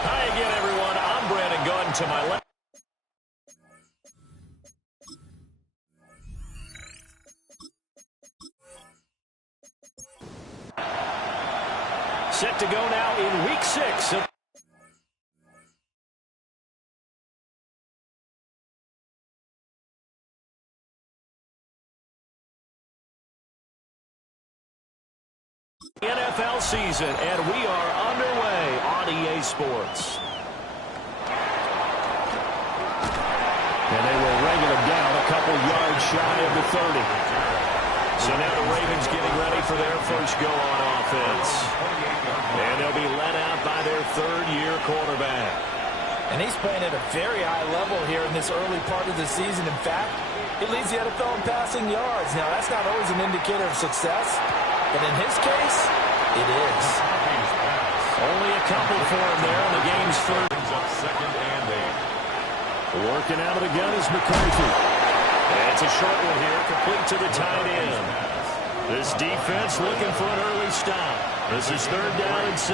Hi again, everyone. I'm Brandon Gunn. To my left. Set to go now in Week 6 of the NFL season, and we are underway on EA Sports. And they will wrangle him down a couple yards shy of the 30. So now the Ravens getting ready for their first go on offense. And they'll be led out by their third-year quarterback. And he's playing at a very high level here in this early part of the season. In fact, he leads the NFL in passing yards. Now, that's not always an indicator of success, but in his case, it is. Only a couple for him there on the game's first. Second and 8. Working out of the gun is McCarthy. It's a short one here, complete to the tight end. This defense looking for an early stop. This is 3rd down and 6.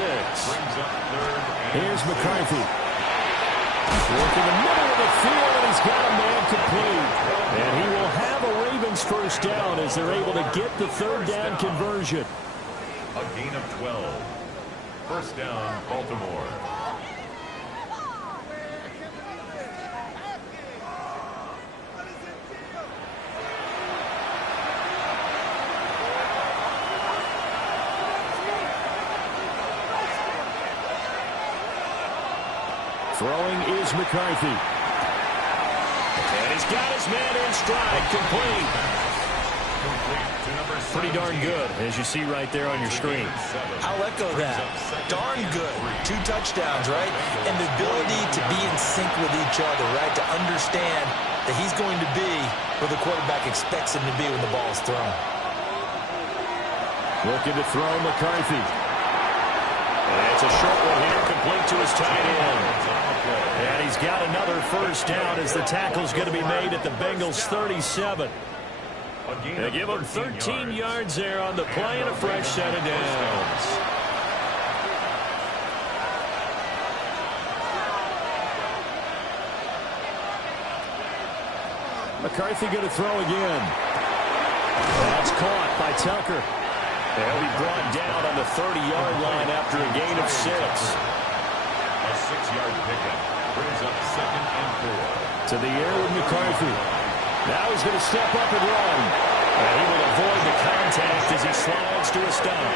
Here's McCarthy. Working the middle of the field, and he's got a man complete. And he will have a Ravens first down as they're able to get the 3rd down conversion. A gain of 12. First down, Baltimore. Throwing is McCarthy. And he's got his man in stride, complete. Pretty darn good, as you see right there on your screen. I'll echo that. Darn good. 2 touchdowns, right? And the ability to be in sync with each other, right? To understand that he's going to be where the quarterback expects him to be when the ball is thrown. Looking to throw McCarthy. And it's a short one here, complete to his tight end. And he's got another first down as the tackle's going to be made at the Bengals' 37. They give him 13 yards there on the play and a fresh set of downs. McCarthy going to throw again. That's caught by Tucker. They'll be brought down on the 30-yard line after a gain of 6. A 6-yard pickup brings up 2nd and 4. To the air with McCarthy. Now he's going to step up and run. And he will avoid the contact as he slides to a stop.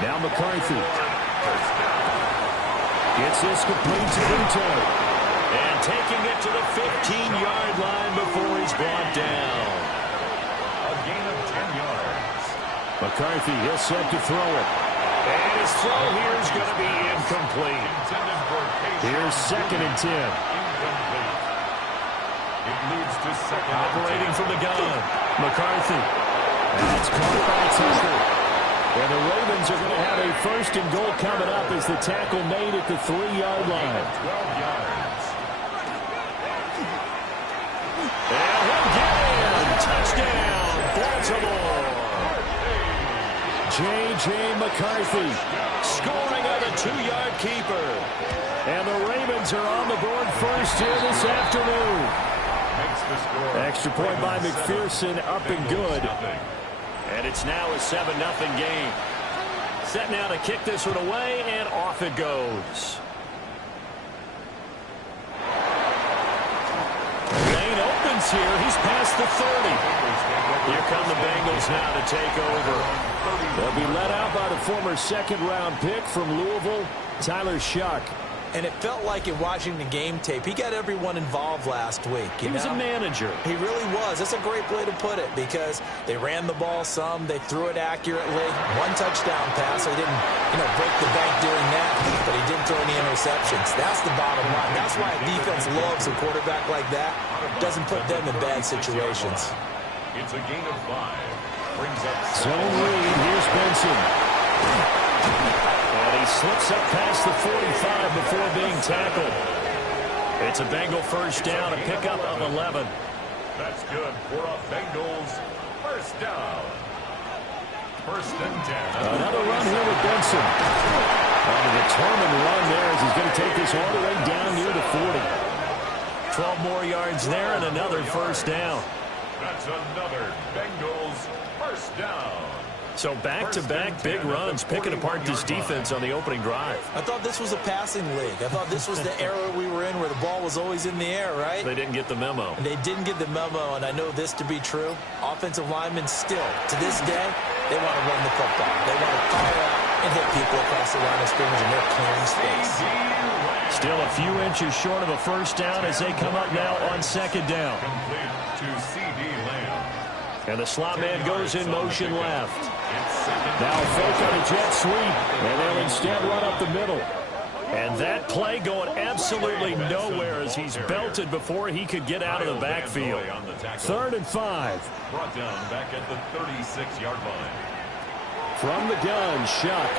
Now McCarthy. Gets this complete to Pinto. And taking it to the 15-yard line before he's brought down. A gain of 10 yards. McCarthy, he'll set to throw it. And his throw here is going to be incomplete. Here's 2nd and 10. Incomplete. It leads to 2nd. Operating from the gun. McCarthy. That's caught by Tucker. And the Ravens are going to have a 1st and goal coming up as the tackle made at the 3-yard line. 12 yards. And he'll get in. Touchdown, Baltimore. J.J. McCarthy scoring on a 2-yard keeper. And the Ravens are on the board first here this afternoon. Extra point by McPherson, up and good. And it's now a 7-0 game. Set now to kick this one away, and off it goes. Lane opens here. He's past the 30. Here come the Bengals now to take over. They'll be led out by the former 2nd-round pick from Louisville, Tyler Shuck. And it felt like in watching the game tape, he got everyone involved last week. He was a manager. He really was. That's a great way to put it because they ran the ball some, they threw it accurately. 1 touchdown pass. They didn't, break the bank doing that, but he didn't throw any interceptions. That's the bottom line. That's why a defense loves a quarterback like that. Doesn't put them in bad situations. It's a gain of 5. Brings up zone read. Here's Benson. And he slips up past the 45 before being tackled. It's a Bengal first down, a pickup of 11. That's good for a Bengals first down. First and 10. Another run here with Benson. And a determined run there as he's going to take this all the way down near the 40. 12 more yards there and another first down. That's another Bengals first down. So back-to-back big runs, picking apart this defense on the opening drive. I thought this was a passing league. I thought this was the era we were in where the ball was always in the air, right? They didn't get the memo. And they didn't get the memo, and I know this to be true. Offensive linemen still, to this day, they want to run the football. They want to fire out and hit people across the line of scrimmage, and they're clearing space. Still a few inches short of a first down as they come up now on second down. Complete to C.D. Lamb. And the slot man goes in motion left. Now fake on a jet sweep, and they'll instead run up the middle. And that play going absolutely nowhere as he's belted before he could get out of the backfield. 3rd and 5. Brought down back at the 36-yard line. From the gun, Shuck.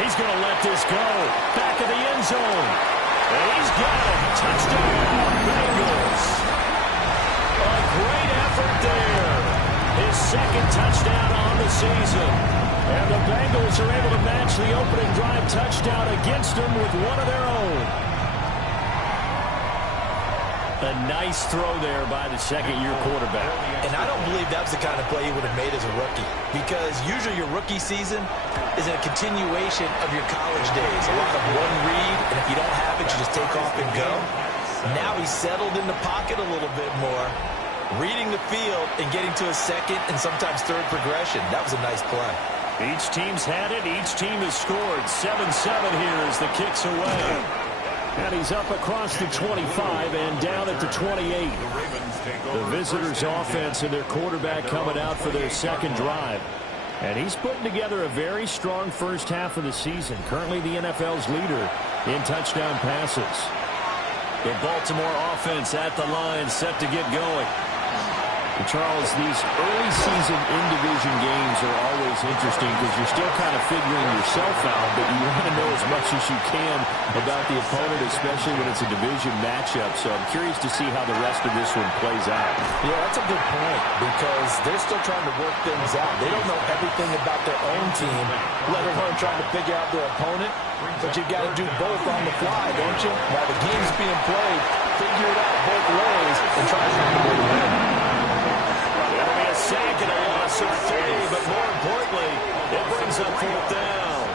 He's going to let this go. Back of the end zone. And he's got it. Touchdown, Bengals. A great effort there. His second touchdown on the season. And the Bengals are able to match the opening drive touchdown against them with one of their own. A nice throw there by the second-year quarterback. And I don't believe that was the kind of play he would have made as a rookie. Because usually your rookie season is a continuation of your college days. A lot of one read, and if you don't have it, you just take off and go. Now he's settled in the pocket a little bit more, reading the field and getting to a second and sometimes third progression. That was a nice play. Each team's had it. Each team has scored. 7-7 here as the kick's away. And he's up across the 25 and down at the 28. The visitors' offense and their quarterback coming out for their second drive. And he's putting together a very strong first half of the season. Currently the NFL's leader in touchdown passes. The Baltimore offense at the line, set to get going. And Charles, these early season in-division games are always interesting because you're still kind of figuring yourself out, but you want to know as much as you can about the opponent, especially when it's a division matchup. So I'm curious to see how the rest of this one plays out. Yeah, that's a good point because they're still trying to work things out. They don't know everything about their own team, let alone trying to figure out their opponent. But you've got to do both on the fly, don't you? While the game's being played, figure it out both ways and try to find a way to win. Sack and a loss of 3, but more importantly, it brings up 4th down.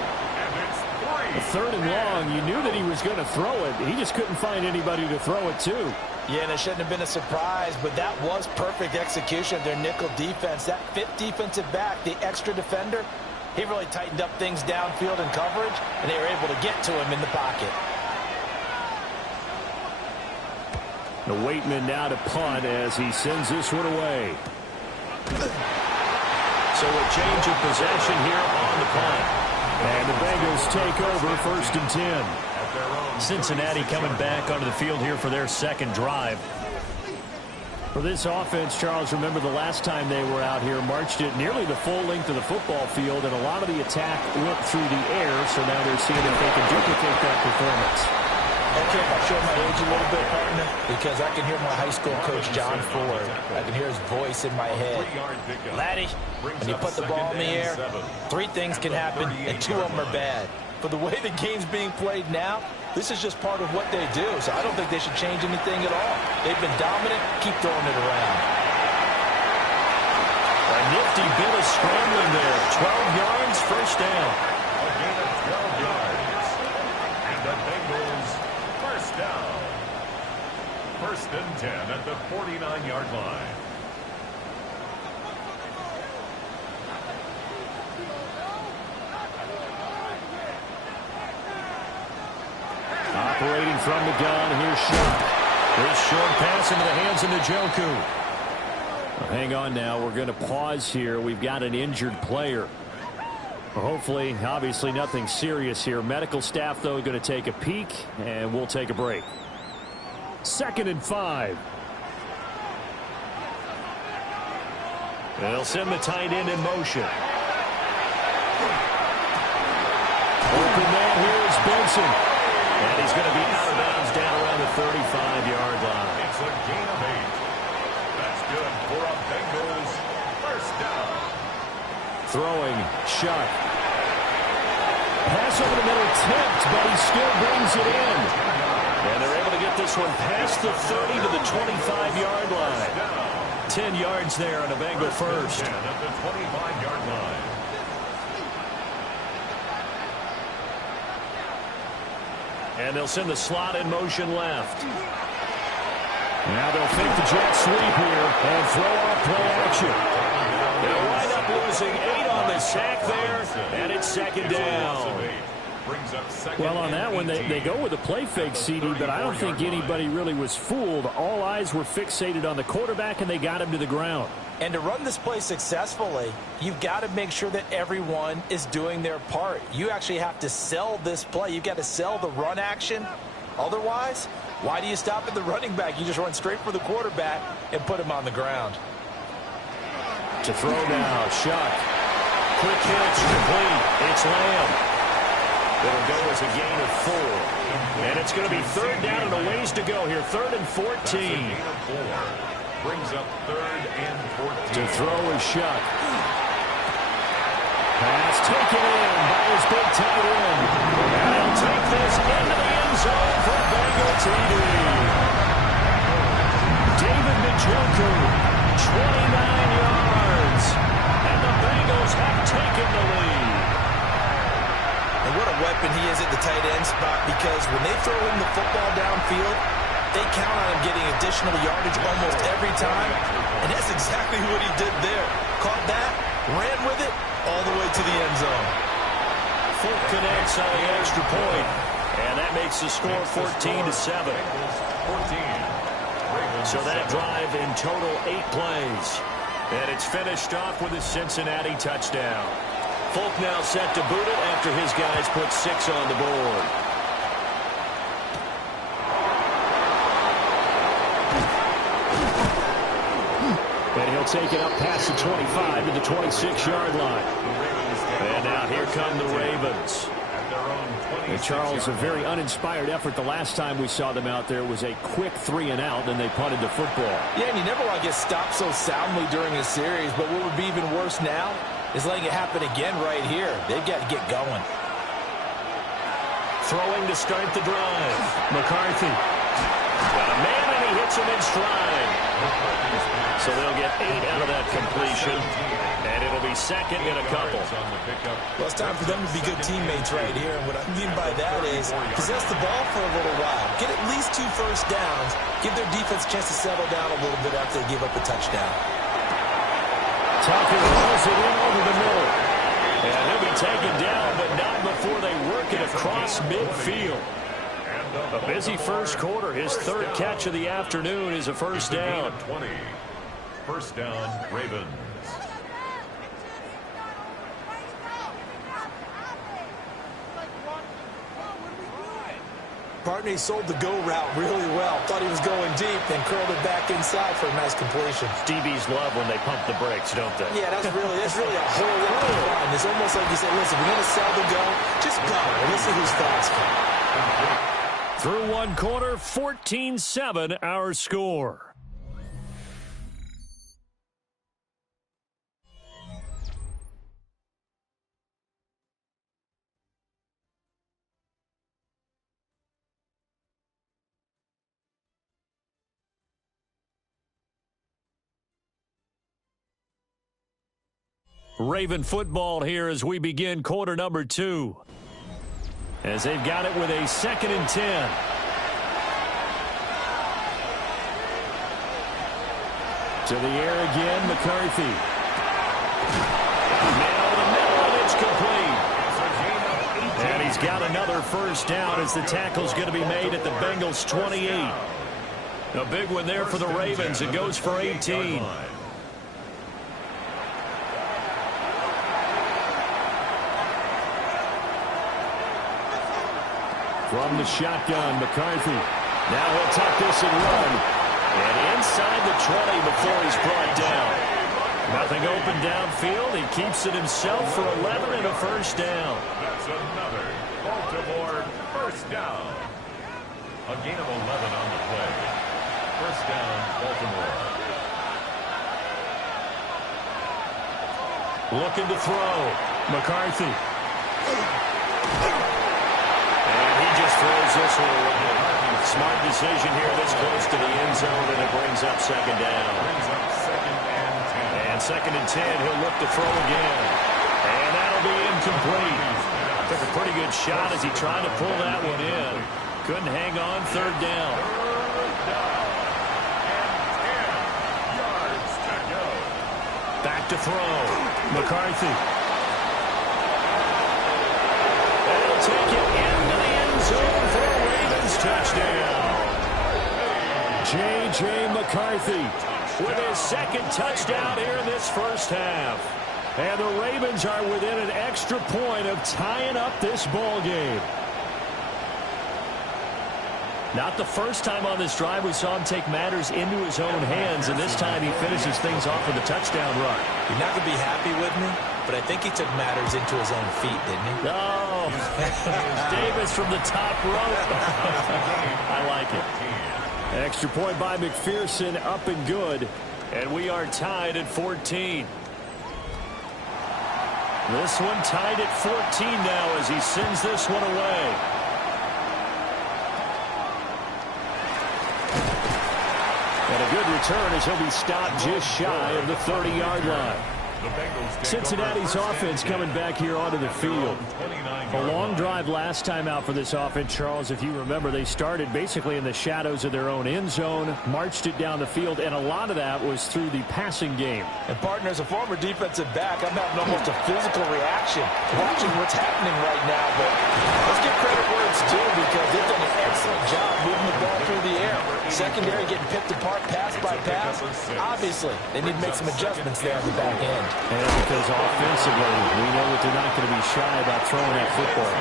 A 3rd and long, you knew that he was going to throw it. He just couldn't find anybody to throw it to. Yeah, and it shouldn't have been a surprise, but that was perfect execution of their nickel defense. That 5th defensive back, the extra defender, he really tightened up things downfield in coverage, and they were able to get to him in the pocket. The Waitman now to punt as he sends this one away. So a change of possession here on the punt. And the Bengals take over 1st and 10. Cincinnati coming back onto the field here for their second drive. For this offense, Charles, remember the last time they were out here, marched it nearly the full length of the football field, and a lot of the attack went through the air, so now they're seeing if they can duplicate that performance. Okay, if I show my age a little bit, partner, because I can hear my high school coach, John Ford. I can hear his voice in my head. Laddie, when you put the ball in the air, 3 things can happen, and 2 of them are bad. For the way the game's being played now, this is just part of what they do, so I don't think they should change anything at all. They've been dominant. Keep throwing it around. A nifty bit of scrambling there. 12 yards, first down. A gain of 12 yards. And the Bengals first down. 1st and 10 at the 49-yard line. Operating from the gun, here's Shuck. This short pass into the hands of Njoku. Well, hang on now, we're going to pause here. We've got an injured player. Well, hopefully, obviously nothing serious here. Medical staff, though, going to take a peek, and we'll take a break. 2nd and 5. They'll send the tight end in motion. Open man here is Benson. And he's going to be out of bounds down around the 35-yard line. It's a gain of 8. That's good for a Bengals first down. Throwing, Shuck. Pass over the middle, tipped, but he still brings it in. And they're able to get this one past the 30 to the 25-yard line. 10 yards there on a Bengal first. At the 25-yard line. And they'll send the slot in motion left. Now they'll fake the jet sweep here and throw off play action. They'll wind up losing 8 on the sack there, and it's second down. Well, on that one, they go with a play fake, CD, but I don't think anybody really was fooled. All eyes were fixated on the quarterback, and they got him to the ground. And to run this play successfully, you've got to make sure that everyone is doing their part. You actually have to sell this play. You've got to sell the run action. Otherwise, why do you stop at the running back? You just run straight for the quarterback and put him on the ground. To throw now, Shuck. Quick hitch, complete. It's Lamb. It'll go as a gain of 4. And it's going to be third down and a ways to go here. 3rd and 14. Brings up 3rd and 14. To throw is Shuck. Pass taken in by his big tight end. And he'll take this into the end zone for Bengal TD. David Njoku, 29 yards. And the Bengals have taken the lead. And what a weapon he is at the tight end spot, because when they throw him the football downfield, they count on him getting additional yardage almost every time. And that's exactly what he did there. Caught that, ran with it, all the way to the end zone. Fulk connects on the extra point. And that makes the score 14-7. So that drive in total 8 plays. And it's finished off with a Cincinnati touchdown. Fulk now set to boot it after his guys put 6 on the board. And he'll take it up past the 25 to the 26-yard line. And now here come the Ravens. And Charles, a very uninspired effort. The last time we saw them out there was a quick 3 and out, and they punted the football. Yeah, and you never want to get stopped so soundly during a series, but what would be even worse now is letting it happen again right here. They've got to get going. Throwing to start the drive. McCarthy. Got a man, and he hits him in stride. So they'll get 8 out of that completion. And it'll be second in a couple. Well, it's time for them to be good teammates right here. And what I mean by that is possess the ball for a little while. Get at least 2 first downs. Give their defense a chance to settle down a little bit after they give up a touchdown. Tucker rolls it in over the middle. And he'll be taken down, but not before they work it across midfield. A busy first quarter. His 3rd catch of the afternoon is a first down. 20. First down, Ravens. Partney sold the go route really well. Thought he was going deep, then curled it back inside for a nice completion. DBs love when they pump the brakes, don't they? Yeah, that's really a whole lot of fun. It's almost like you say, listen, we're going to sell the go. Just go. And let's see who's faster. Through 1 quarter, 14-7 our score. Raven football here as we begin quarter number 2. As they've got it with a 2nd and 10. To the air again, McCarthy. Now the middle, and it's complete. And he's got another first down as the tackle's going to be made at the Bengals' 28. A big one there for the Ravens. It goes for 18. From the shotgun, McCarthy. Now he'll tuck this and run. And inside the 20 before he's brought down. Nothing open downfield. He keeps it himself for 11 and a first down. That's another Baltimore first down. A gain of 11 on the play. First down, Baltimore. Looking to throw. McCarthy. And he just throws this one away. Smart decision here this close to the end zone, and it brings up second down. And second and 10, he'll look to throw again. And that'll be incomplete. Took a pretty good shot as he tried to pull that one in. Couldn't hang on, third down. Back to throw. McCarthy. And he'll take it into the end zone for a Ravens touchdown. J.J. McCarthy with his second touchdown here in this first half. And the Ravens are within an extra point of tying up this ball game. Not the first time on this drive we saw him take matters into his own hands, and this time he finishes things off with a touchdown run. You're not going to be happy with me, but I think he took matters into his own feet, didn't he? Oh, Davis from the top rope. I like it. An extra point by McPherson, up and good, and we are tied at 14. This one tied at 14 now as he sends this one away. And a good return as he'll be stopped just shy of the 30-yard line. Cincinnati's offense coming back here onto the field. A long drive last time out for this offense, Charles. If you remember, they started basically in the shadows of their own end zone, marched it down the field, and a lot of that was through the passing game. And, partner, as a former defensive back, I'm having almost a physical reaction watching what's happening right now. But let's give credit where it's due because they've done an excellent job moving the ball through the air. Secondary getting picked apart pass by pass. Obviously, they need to make some adjustments there on the back end. And because offensively, we know that they're not going to be shy about throwing that football.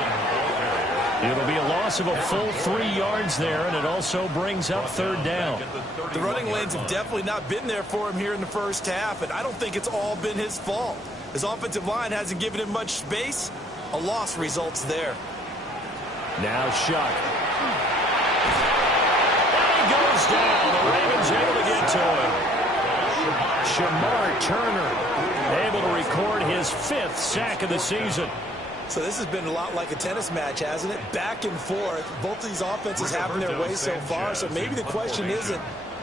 It'll be a loss of a full 3 yards there, and it also brings up third down. The running lanes have definitely not been there for him here in the first half, and I don't think it's all been his fault. His offensive line hasn't given him much space. A loss results there. Now Shuck. And he goes down. The Ravens able to get to him. Shamar Turner able to record his 5th sack of the season. So this has been a lot like a tennis match, hasn't it? Back and forth. Both of these offenses having their way so far. So maybe the question isn't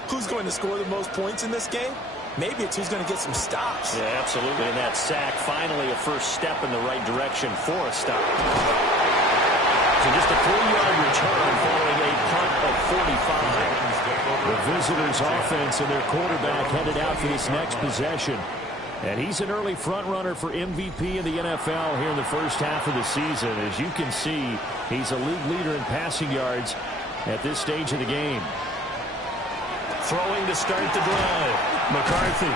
who's going to score the most points in this game. Maybe it's who's going to get some stops. Yeah, absolutely. And that sack, finally a first step in the right direction for a stop. So just a 3-yard return following a punt of 45. The visitors' offense and their quarterback headed out for this next possession. And he's an early front runner for MVP in the NFL here in the first half of the season. As you can see, he's a league leader in passing yards at this stage of the game. Throwing to start the drive. McCarthy.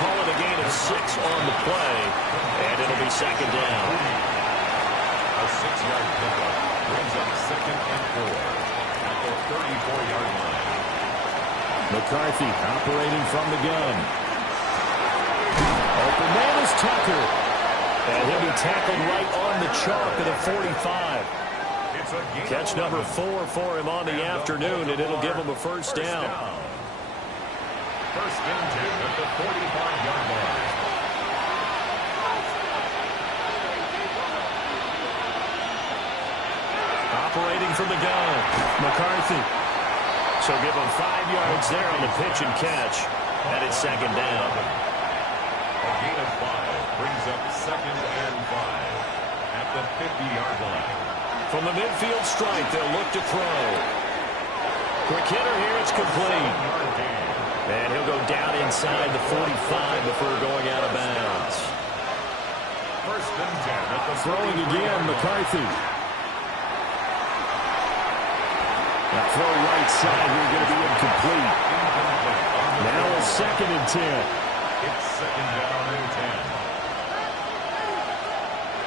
Call it a gain of 6 on the play. And it'll be second down. A 6-yard pickup brings up second and 4 at the 34-yard line. McCarthy operating from the gun. Open man is Tucker. And he'll be tackled right on the chalk at the 45. Catch number 4 for him on the afternoon, and it'll give him a first down. First and 10 at the 45-yard line. Operating from the gun, McCarthy. So give him 5 yards there on the pitch and catch. And it's second down. A gain of 5 brings up second and 5 at the 50-yard line. From the midfield strike, they'll look to throw. Quick hitter here, it's complete. And he'll go down inside the 45 before going out of bounds. First and 10 at the Throwing again, McCarthy. That throw right side here going to be incomplete. Now a second and 10. It's second down and 10.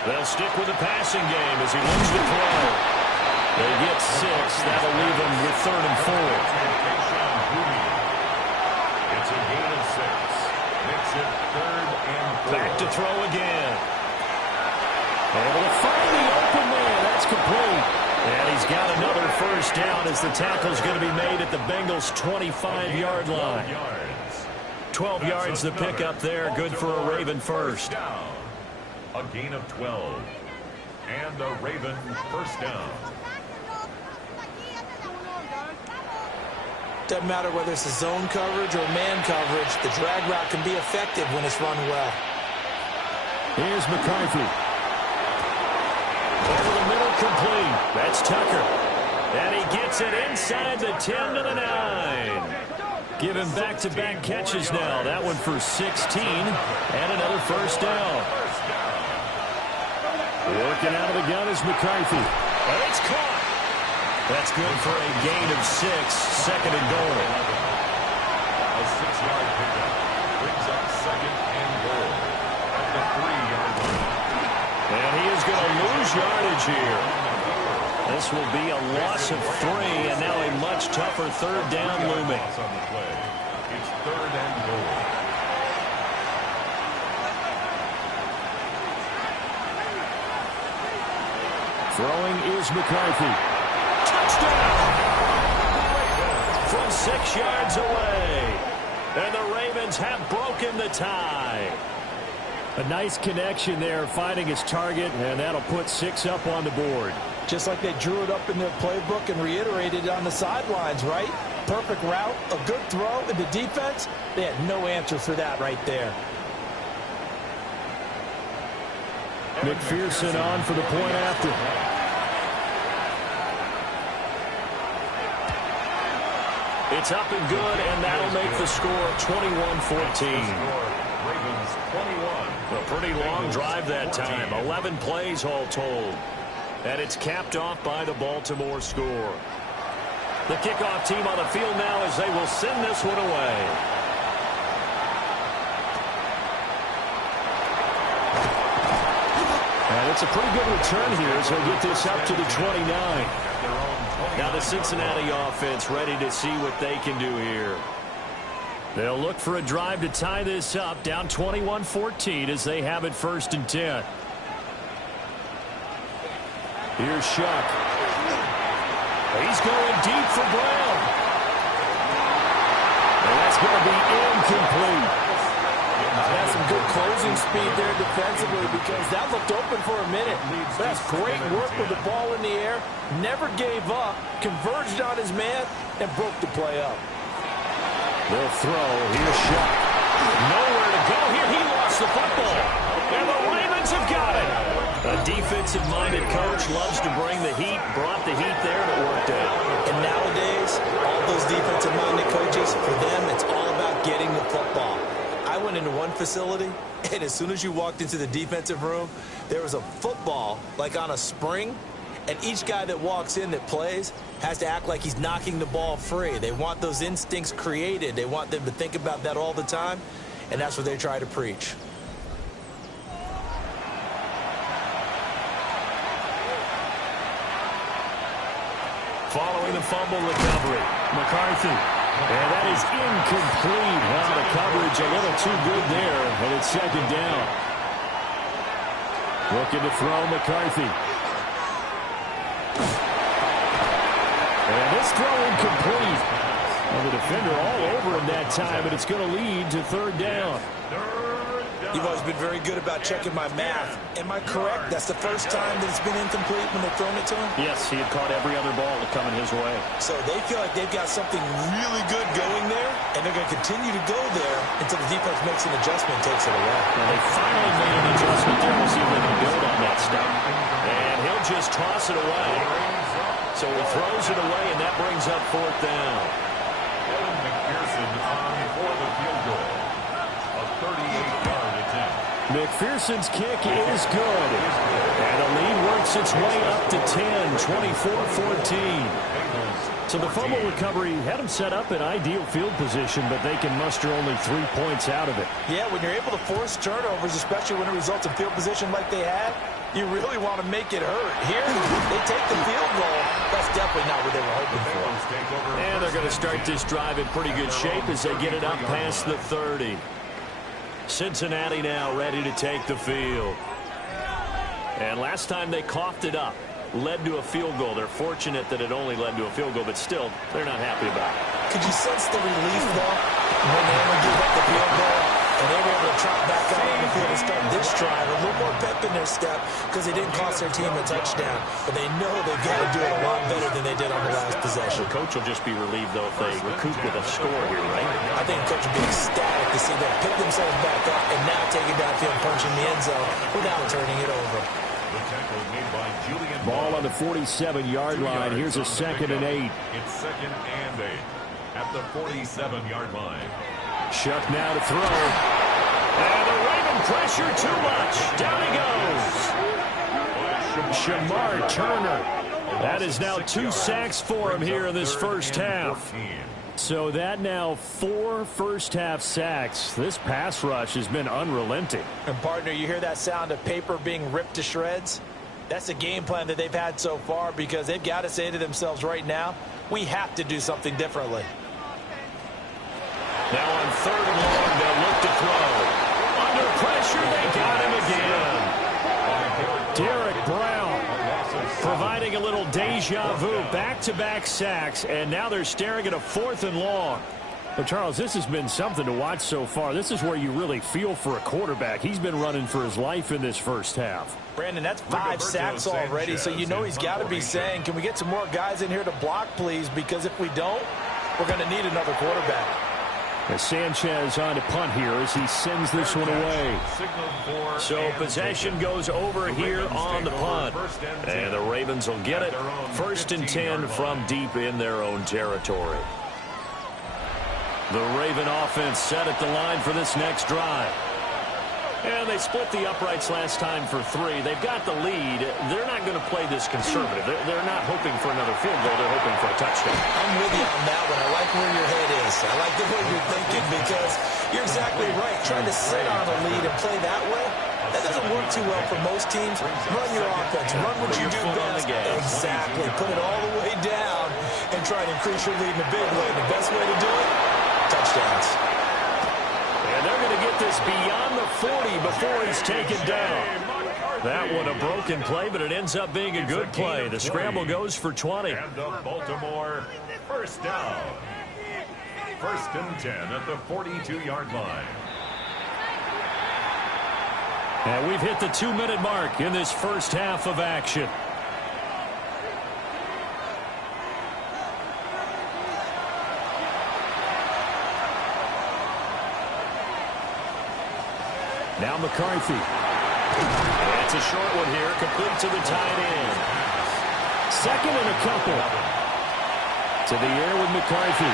They'll stick with the passing game as he looks to throw. They get 6. That'll leave them with third and 4. It's a gain of 6. Makes it third and 4. Back to throw again. Able to find the open man. That's complete. And he's got another first down as the tackle's going to be made at the Bengals' 25-yard line. 12 yards to pick up there. Good for a Raven first. A gain of 12. And a Raven first down. Doesn't matter whether it's a zone coverage or man coverage, the drag route can be effective when it's run well. Here's McCarthy. Over the middle, complete. That's Tucker. And he gets it inside the 10 to the 9. Giving back-to-back catches now. That one for 16 and another first down. Working out of the gun is McCarthy. And it's caught. That's good for a gain of 6, second and goal. A 6-yard pickup brings up second and goal at the 3-yard line. And he is going to lose yardage here. This will be a loss of 3, and now a much tougher third down looming. On the play. It's third and goal. Throwing is McCarthy. Touchdown! From 6 yards away. And the Ravens have broken the tie. A nice connection there, finding his target, and that'll put 6 up on the board. Just like they drew it up in their playbook and reiterated it on the sidelines, right? Perfect route, a good throw, and the defense, they had no answer for that right there. McPherson on for the point after. It's up and good, and that'll make the score 21-14. Ravens 21. A pretty long drive that time. 11 plays all told. And it's capped off by the Baltimore score. The kickoff team on the field now as they will send this one away. And it's a pretty good return here as they'll get this up to the 29. Now the Cincinnati offense ready to see what they can do here. They'll look for a drive to tie this up, down 21-14 as they have it 1st and 10. Here's Shuck. He's going deep for Brown. And that's going to be incomplete. That's some good closing speed there defensively because that looked open for a minute. That's great work with the ball in the air. Never gave up, converged on his man, and broke the play up. They'll throw. Here's Shuck. Nowhere to go here. He lost the football. And the Ravens have got it. A defensive-minded coach loves to bring the heat. Brought the heat there, and it worked out. And nowadays, all those defensive-minded coaches, for them, it's all about getting the football. I went into one facility, and as soon as you walked into the defensive room, there was a football, like on a spring, and each guy that walks in that plays has to act like he's knocking the ball free. They want those instincts created. They want them to think about that all the time, and that's what they try to preach. Following the fumble recovery, McCarthy. And that is incomplete. Well, the coverage a little too good there, and it's second down. Looking to throw McCarthy. And this throw incomplete. Well, the defender all over him that time, but it's going to lead to third down. You've always been very good about checking my math. Am I correct? That's the first time that it's been incomplete when they've thrown it to him? Yes, he had caught every other ball that coming his way. So they feel like they've got something really good going there, and they're going to continue to go there until the defense makes an adjustment and takes it away. And they finally made an adjustment there to see if they can build on that stuff. And he'll just toss it away. So he throws it away, and that brings up fourth down. McPherson on for the field goal. A 38-yard attempt. McPherson's kick is good. And the lead works its way up to 10, 24-14. So the fumble recovery had them set up in ideal field position, but they can muster only 3 points out of it. Yeah, when you're able to force turnovers, especially when it results in field position like they had, you really want to make it hurt. Here, they take the field goal. That's definitely not what they were hoping for. And they're going to start this drive in pretty good shape as they get it up past the 30. Cincinnati now ready to take the field. And last time they coughed it up, led to a field goal. They're fortunate that it only led to a field goal, but still, they're not happy about it. Could you sense the relief, though? when they only gave up the field goal, and they were able to trot back out on the field and start this drive. A little more pep in their step because they didn't cost their team a touchdown. But they know they've got to do it a lot better than they did on the last possession. The coach will just be relieved, though, if they recoup with a score here, right? I think the coach will be ecstatic to see them pick themselves back up and now take it downfield, punching the end zone without turning it over. Ball on the 47-yard line. Here's a 2nd and 8. It's 2nd and 8 at the 47-yard line. Shuck now to throw. And the Raven pressure too much. Down he goes. Shamar Turner. That is now 2 sacks for him here in this first half. So that now 4 first-half sacks. This pass rush has been unrelenting. And, partner, you hear that sound of paper being ripped to shreds? That's the game plan that they've had so far because they've got to say to themselves right now, we have to do something differently. Now on 3rd and long, they'll look to throw. Under pressure, they got him again. Derek Brown providing a little deja vu. Back-to-back sacks, and now they're staring at a 4th and long. But, Charles, this has been something to watch so far. This is where you really feel for a quarterback. He's been running for his life in this first half. Brandon, that's 5 sacks already, so you know he's got to be saying, can we get some more guys in here to block, please? Because if we don't, we're going to need another quarterback. As Sanchez on to punt here as he sends this one away. So possession goes over here on the punt. And the Ravens will get it. 1st and 10 from deep in their own territory. The Raven offense set at the line for this next drive. And they split the uprights last time for 3. They've got the lead. They're not going to play this conservative. They're not hoping for another field goal. They're hoping for a touchdown. I'm with you on that one. I like where your head is. I like the way you're thinking because you're exactly right. Trying to sit on a lead and play that way, that doesn't work too well for most teams. Run your offense. Run what you do best. Exactly. Put it all the way down and try to increase your lead in a big way. The best way to do it, touchdowns. And they're going to get this beyond the 40 before he's taken down. That one a broken play, but it ends up being a good play. The scramble goes for 20. And the Baltimore first down. 1st and 10 at the 42-yard line. And we've hit the 2-minute mark in this first half of action. Now McCarthy. It's a short one here, complete to the tight end. 2nd and a couple. To the air with McCarthy.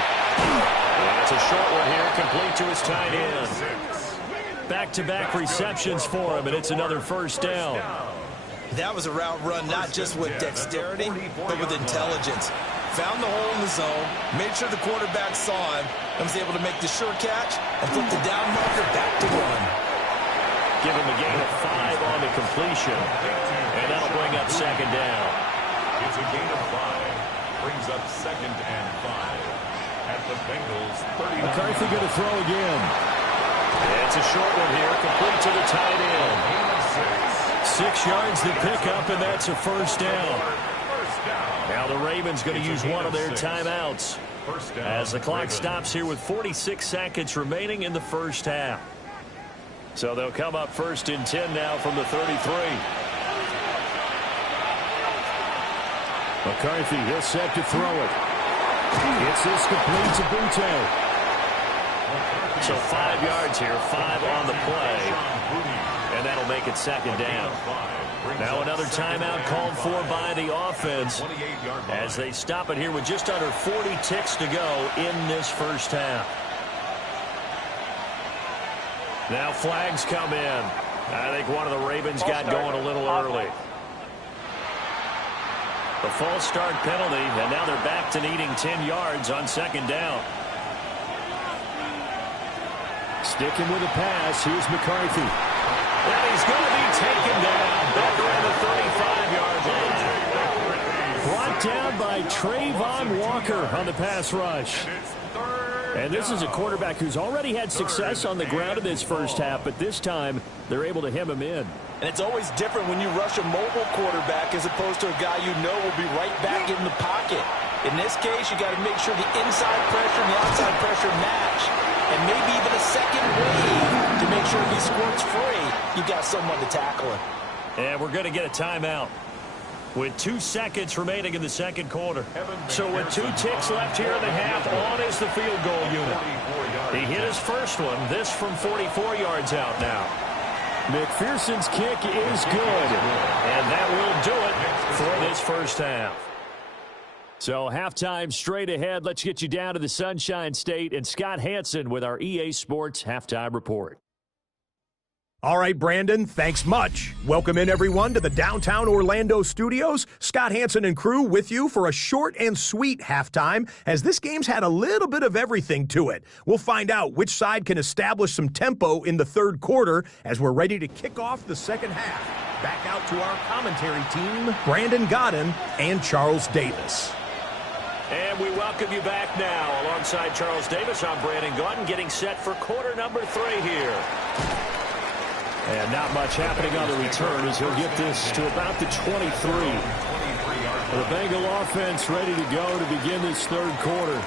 It's a short one here, complete to his tight end. Back-to-back receptions for him, and it's another first down. That was a route run not just with dexterity, but with intelligence. Found the hole in the zone, made sure the quarterback saw him, and was able to make the sure catch and flip the down marker back to 1. Give him a gain of 5 on the completion. And that'll bring up 2nd down. It's a gain of 5. Brings up 2nd and 5. At the Bengals 39. McCarthy going to throw again. It's a short one here, complete to the tight end. 6 yards to pick up, and that's a first down. Now the Ravens going to use one of their timeouts. As the clock stops here with 46 seconds remaining in the first half. So they'll come up 1st and 10 now from the 33. McCarthy, he'll set to throw it. It's this complete to Butte. So 5 yards here, 5 on the play. And that'll make it 2nd down. Now another timeout called for by the offense as they stop it here with just under 40 ticks to go in this first half. Now flags come in. I think one of the Ravens got going a little early. The false start penalty, and now they're back to needing 10 yards on 2nd down. Sticking with a pass, here's McCarthy. And he's going to be taken down back around the 35-yard line. Brought down by Trayvon Walker on the pass rush. And this is a quarterback who's already had success on the ground in this first half, but this time they're able to hem him in. And it's always different when you rush a mobile quarterback as opposed to a guy you know will be right back in the pocket. In this case, you got to make sure the inside pressure and the outside pressure match. and maybe even a second wave to make sure if he squirts free, you've got someone to tackle him. And we're going to get a timeout with 2 seconds remaining in the second quarter. So with 2 ticks left here in the half, on is the field goal unit. He hit his first one, this from 44 yards out now. McPherson's kick is good, and that will do it for this first half. So halftime straight ahead. Let's get you down to the Sunshine State and Scott Hansen with our EA Sports Halftime Report. All right, Brandon, thanks much. Welcome in, everyone, to the downtown Orlando studios. Scott Hansen and crew with you for a short and sweet halftime, as this game's had a little bit of everything to it. We'll find out which side can establish some tempo in the third quarter as we're ready to kick off the second half. Back out to our commentary team, Brandon Godden and Charles Davis. And we welcome you back now. Alongside Charles Davis, I'm Brandon Godden, getting set for quarter number 3 here. And not much happening on the return as he'll get this to about the 23. The Bengal offense ready to go to begin this third quarter.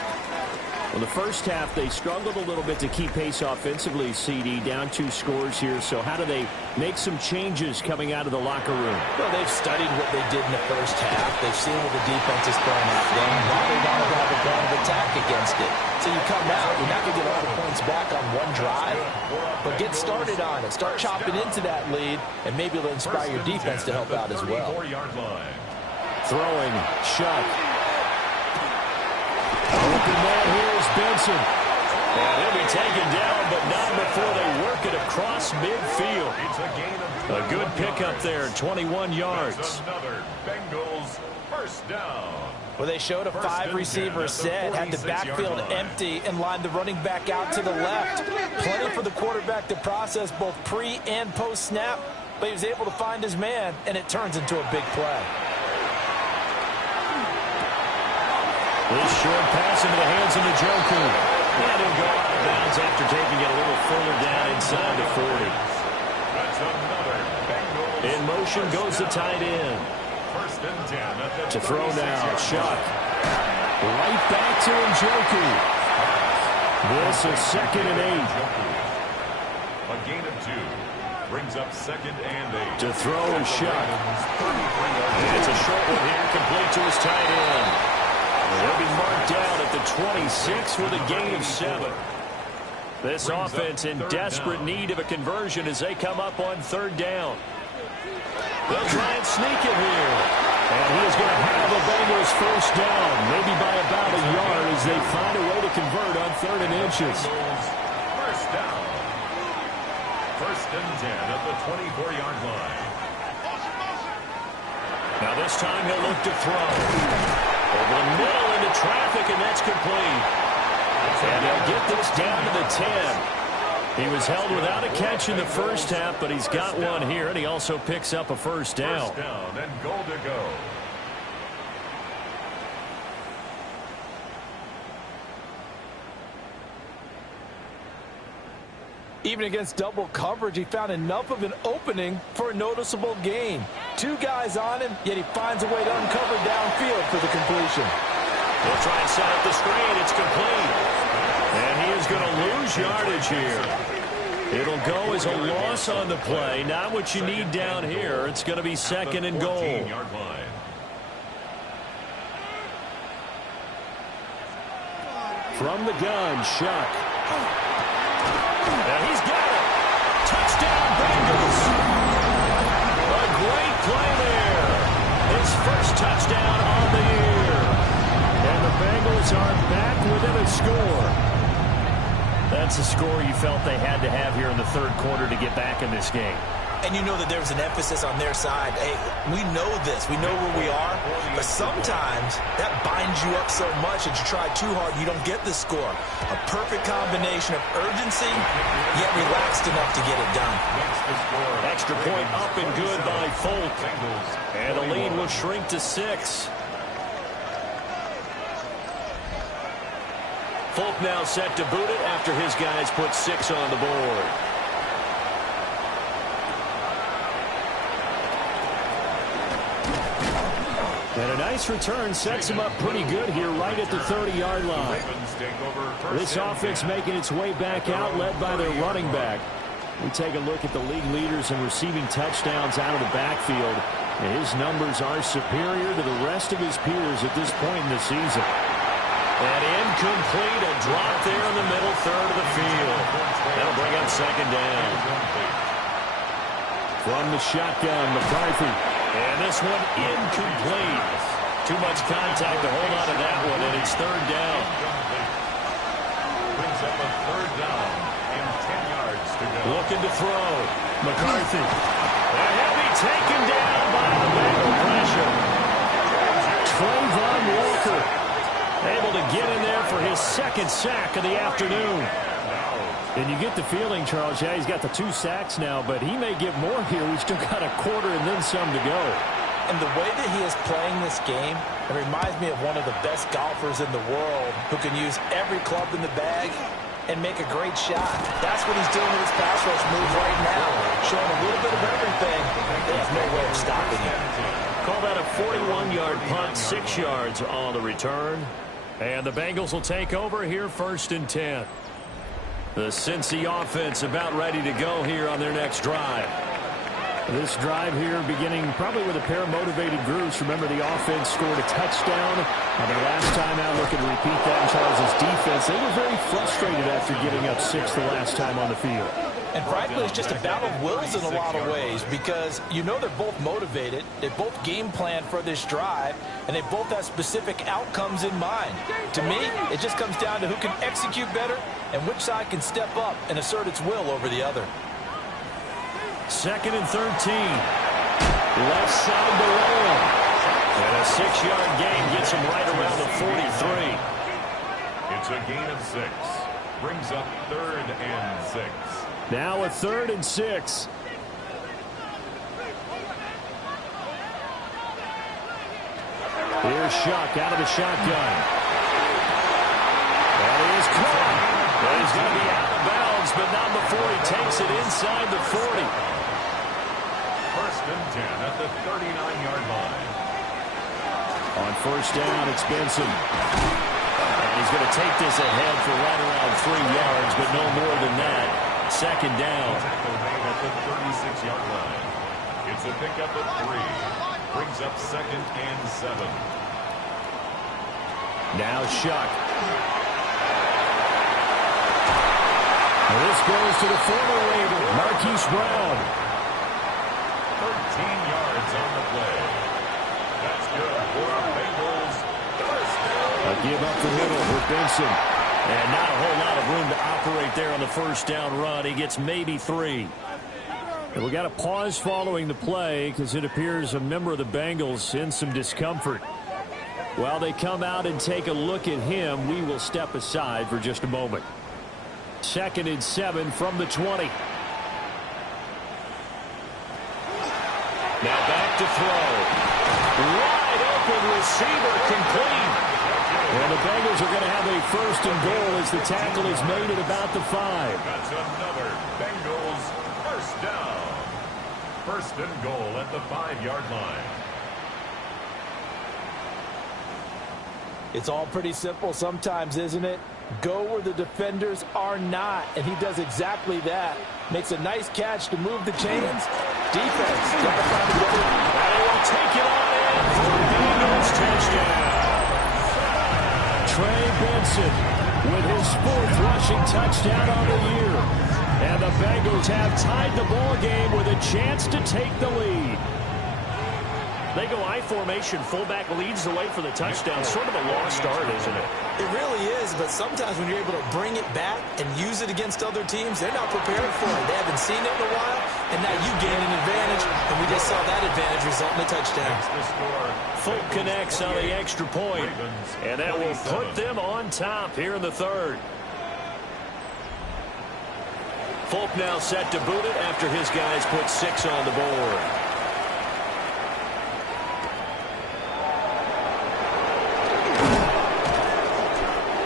Well, the first half, they struggled a little bit to keep pace offensively, CD, down 2 scores here. So how do they make some changes coming out of the locker room? Well, they've studied what they did in the first half. They've seen what the defense is throwing at them. Now they want to have a plan of attack against it. So you come out, you're not going to get all the points back on one drive, but get started on it. Start chopping into that lead, and maybe it'll inspire your defense to help out as well. Throwing, Shuck. Open man here is Benson. And he'll be taken down, but not before they work it across midfield. A good pickup there, 21 yards. Another Bengals first down. Well, they showed a 5-receiver set, had the backfield empty, and lined the running back out to the left. Plenty for the quarterback to process both pre- and post-snap, but he was able to find his man, and it turns into a big play. This short pass into the hands of Njoku. And he'll go out of bounds after taking it a little further down inside the 40. That's another Bengals. In motion goes the tight end. First and 10 at the To throw now, 26-yard Shuck. line. Right back to Njoku. This is 2nd and 8. A gain of 2. Brings up 2nd and 8. To throw is Shuck. It's a short one here, complete to his tight end. They'll be marked down at the 26 with a gain of 7. This offense in desperate need of a conversion as they come up on 3rd down. They'll try and sneak it here. And he is going to have the Bengals first down, maybe by about a yard as they find a way to convert on 3rd and inches. First down. First and 10 at the 24-yard line. Now this time he'll look to throw. Over the middle into traffic, and that's complete. And they'll get this down to the 10. He was held without a catch in the first half, but he's got one here, and he also picks up a first down. First down and goal to go. Even against double coverage, he found enough of an opening for a noticeable gain. 2 guys on him, yet he finds a way to uncover downfield for the completion. They'll try and set up the screen. It's complete. And he is going to lose yardage here. It'll go as a loss on the play. Not what you need down here. It's going to be 2nd and goal. 14-yard line. From the gun, Shuck. And he's got it. Touchdown, Bengals. A great play there. His first touchdown on the year. And the Bengals are back within a score. That's a score you felt they had to have here in the third quarter to get back in this game. And you know that there was an emphasis on their side. Hey, we know this. We know where we are. But sometimes that binds you up so much that you try too hard, you don't get the score. A perfect combination of urgency, yet relaxed enough to get it done. Extra point up and good by Folk. And the lead will shrink to 6. Folk now set to boot it after his guys put 6 on the board. And a nice return sets him up pretty good here right at the 30-yard line. This offense making its way back out, led by their running back. We take a look at the league leaders in receiving touchdowns out of the backfield. And his numbers are superior to the rest of his peers at this point in the season. And incomplete, a drop there in the middle third of the field. That'll bring up second down. From the shotgun, McCarthy. And this one incomplete. Too much contact to hold on to that one, and it's third down. Brings up a third down and 10 yards to go. Looking to throw. McCarthy. And he'll be taken down by the Bengal pressure. Trayvon Walker able to get in there for his second sack of the afternoon. And you get the feeling, Charles, yeah, he's got the 2 sacks now, but he may get more here. We've still got a quarter and then some to go. And the way that he is playing this game, it reminds me of one of the best golfers in the world who can use every club in the bag and make a great shot. That's what he's doing with his pass rush move right now, showing a little bit of everything. There's no way of stopping him. Call that a 41-yard punt, 6 yards on the return. And the Bengals will take over here, 1st and 10. The Cincy offense about ready to go here on their next drive. This drive here beginning probably with a pair of motivated groups. Remember, the offense scored a touchdown. And their last time out, looking to repeat that in Charles' defense. They were very frustrated after giving up 6 the last time on the field. And frankly, it's just a battle of wills in a lot of ways because you know they're both motivated. They both game plan for this drive, and they both have specific outcomes in mind. To me, it just comes down to who can execute better and which side can step up and assert its will over the other. 2nd and 13. Left side to Lamb. And a 6-yard gain gets him right around the 43. It's a gain of 6. Brings up 3rd and 6. Now a 3rd and 6. Here's Shuck out of the shotgun. That is caught. And he's going to be out of bounds, but not before he takes it inside the 40. 1st and 10 at the 39-yard line. On 1st down, it's Benson. And he's going to take this ahead for right around 3 yards, but no more than that. 2nd down. Tackle made at the 36-yard line. It's a pickup of 3. Brings up 2nd and 7. Now Shuck. This goes to the former Raider, Marquise Brown. 13 yards on the play. That's good for Bengals. First down. A give up the middle for Benson. And not a whole lot of room to operate there on the 1st down run. He gets maybe 3. And we got a pause following the play because it appears a member of the Bengals in some discomfort. While they come out and take a look at him, we will step aside for just a moment. 2nd and 7 from the 20. Now back to throw. Wide open receiver complete. And the Bengals are going to have a 1st and goal as the tackle is made at about the 5. That's another Bengals 1st down. 1st and goal at the 5-yard line. It's all pretty simple sometimes, isn't it? Go where the defenders are not, and he does exactly that. Makes a nice catch to move the chains. Defense got to find a way. And he will take it on in for the Bengals touchdown. Trey Benson with his 4th rushing touchdown on the year. And the Bengals have tied the ball game with a chance to take the lead. They go I formation. Fullback leads the way for the touchdown. Sort of a lost art, isn't it? It really is, but sometimes when you're able to bring it back and use it against other teams, they're not prepared for it. They haven't seen it in a while, and now you gain an advantage, and we just saw that advantage result in a touchdown. Fulk connects on the extra point, and that will put them on top here in the 3rd. Fulk now set to boot it after his guys put 6 on the board.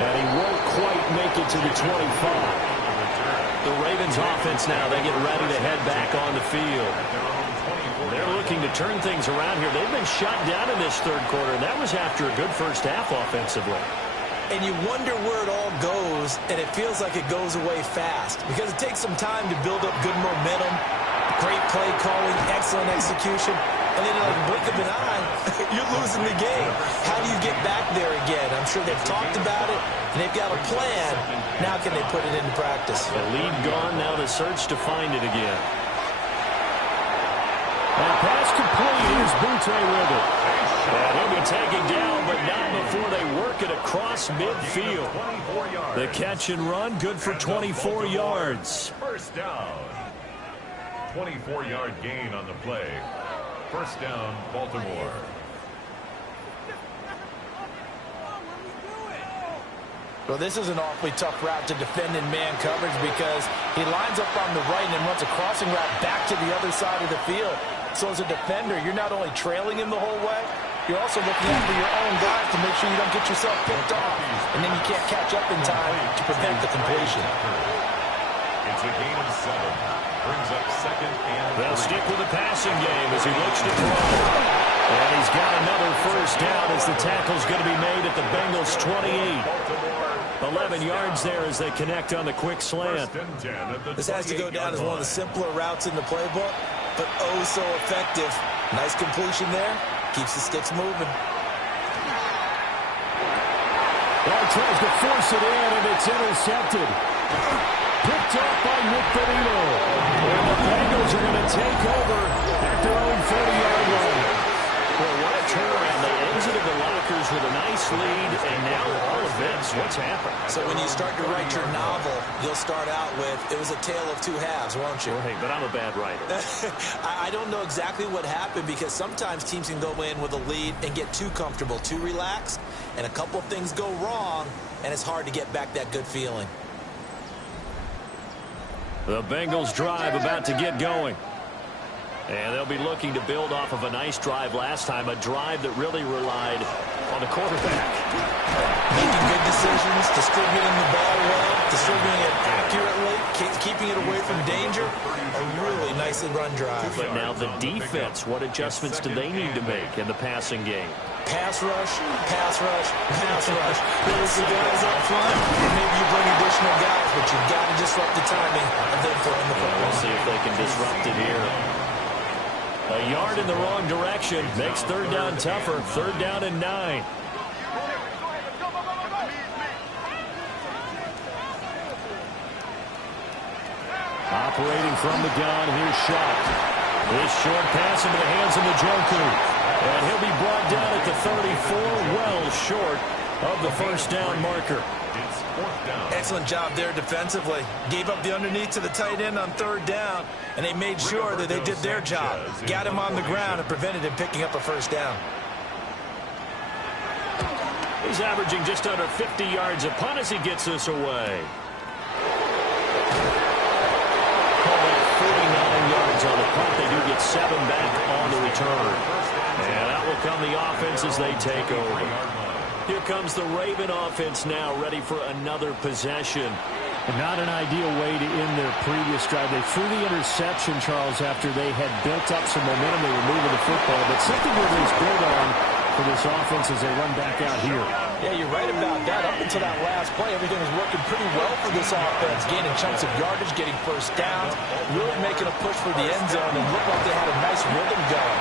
And he won't quite make it to the 25. The Ravens offense now, they get ready to head back on the field. At their own They're looking to turn things around here. They've been shut down in this third quarter, and that was after a good first half offensively. And you wonder where it all goes, and it feels like it goes away fast because it takes some time to build up good momentum, great play calling, excellent execution, and then in like a blink of an eye, you're losing the game. How do you get back there again? I'm sure they've talked about it, and they've got a plan. Now can they put it into practice? The lead gone, now the search to find it again. That pass complete. Here's Butte with it. And he'll be taken down, but not before they work it across midfield. The catch and run, good for 24 yards. First down. 24-yard gain on the play. First down, Baltimore. Well, this is an awfully tough route to defend in man coverage because he lines up on the right and then runs a crossing route back to the other side of the field. So as a defender, you're not only trailing him the whole way, you're also looking after your own guys to make sure you don't get yourself picked off. And then you can't catch up in time to prevent the completion. It's a gain of 7. Brings up second and They'll stick with the passing game as he looks to throw. And he's got another first down as the tackle's going to be made at the Bengals' 28. 11 yards there as they connect on the quick slant. This has to go down as one of the simpler routes in the playbook, but oh so effective. Nice completion there. Keeps the sticks moving. Well, tries to force it in, and it's intercepted. Picked off by Nick Benito. And the Bengals are going to take over at their own 40-yard line. Well, what a turnaround. They exited the lockers with a nice lead, and now all of this, what's happened? So when you start to write your novel, you'll start out with, it was a tale of two halves, won't you? Right, but I'm a bad writer. I don't know exactly what happened because sometimes teams can go in with a lead and get too comfortable, too relaxed, and a couple things go wrong, and it's hard to get back that good feeling. The Bengals drive about to get going. And they'll be looking to build off of a nice drive last time, a drive that really relied on the quarterback. Making good decisions, distributing the ball well, distributing it accurately, keeping it away from danger. A really nicely run drive. But now the defense, what adjustments do they need to make in the passing game? Pass rush, pass rush, pass rush. There's the guys up front, and maybe you bring additional guys, but you've got to disrupt the timing of them throwing the football. We'll see if they can disrupt it here. A yard in the wrong direction makes third down tougher. Third down and 9. Operating from the gun, here's Sharp. This short pass into the hands of Njoku. And he'll be brought down at the 34, well short of the first down marker. Excellent job there defensively. Gave up the underneath to the tight end on third down, and they made sure that they did their job. Got him on the ground and prevented him picking up a first down. He's averaging just under 50 yards a punt as he gets this away. Call that 49 yards on the punt. They do get 7 back on the return. And out will come the offense as they take over. Here comes the Raven offense now, ready for another possession. Not an ideal way to end their previous drive. They threw the interception, Charles, after they had built up some momentum. They were moving the football, but something to at least build on for this offense as they run back out here. Yeah, you're right about that. Up until that last play, everything was working pretty well for this offense. Gaining chunks of yardage, getting first downs, really making a push for the end zone, and looked like they had a nice rhythm going.